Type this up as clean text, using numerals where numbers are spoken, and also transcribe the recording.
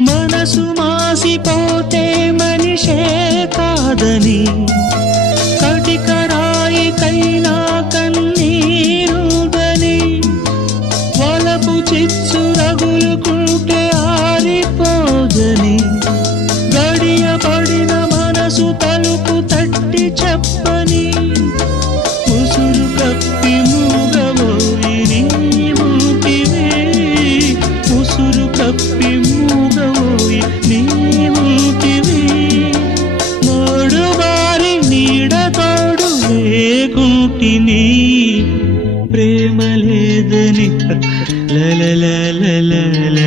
మనసు మాసిపోతే మనిషే కాదని కటికరాయికైనా కన్నీరుదని వలపు చిచ్చు రగులుకుంటే ఆరిపోదని గడియ పడిన మనసు తలుపు తట్టి చెప్పని ఉసురు కప్పి మూగవోయి నీవుంటివే ఉసురు కప్పి మూగవోయి నీవుంటివే మోడు వారి నీడ తోడు లేకుంటిని ప్రేమ లేదని లలలలలల